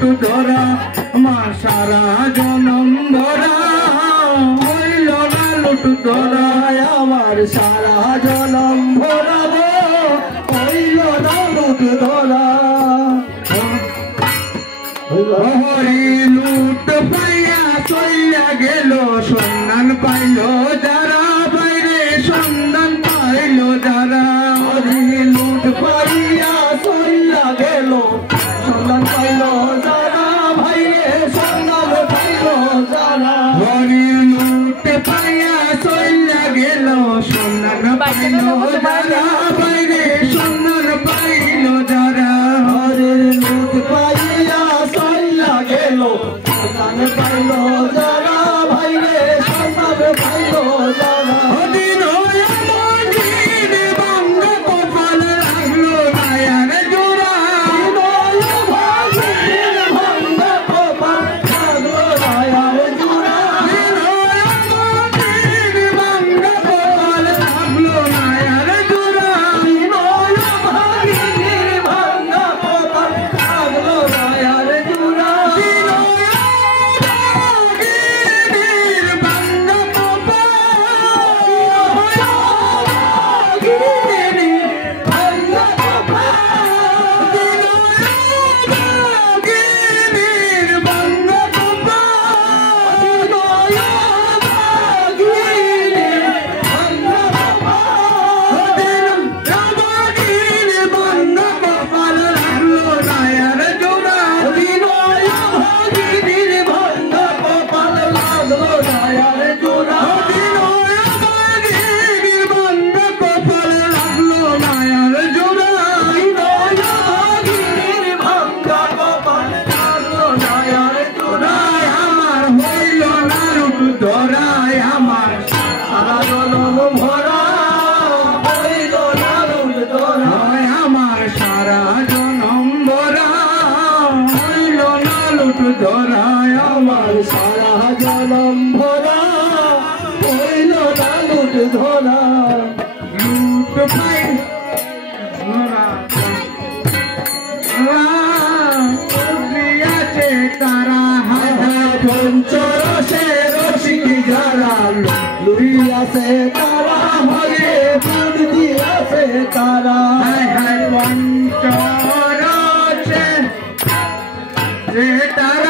লুট ধরা আমার সারা জনম ভরা হইল না লুট ধরা আমার সারা জনম ভরা হইল না লুট ধরা হরি লুট পাইয়া চইয়া গেল সন্ধান পাইল যারা বাইরে সন্ধান পাইল যারা হরি লুট পাইয়া চইয়া গেল সন্ধান পাইল যারা বাইরে সন্ধান পাইল যারা হরি লুট পাইয়া চইয়া গেল সন্ধান পাইল যারা বাইরে সন্ধান পাইল যারা হরি লুট পাইয়া চইয়া গেল সন্ধান পাইল যারা বাইরে সন্ধান পাইল যারা ধরায় আমার সারা জনম ভরা হইল না লুট ধরা লুট পাই আছে তারা পঞ্চরসে রসিক যারা লুইয়াছে তারা ভাগে ফুল দিয়াছে তারা পঞ্চরসে তারা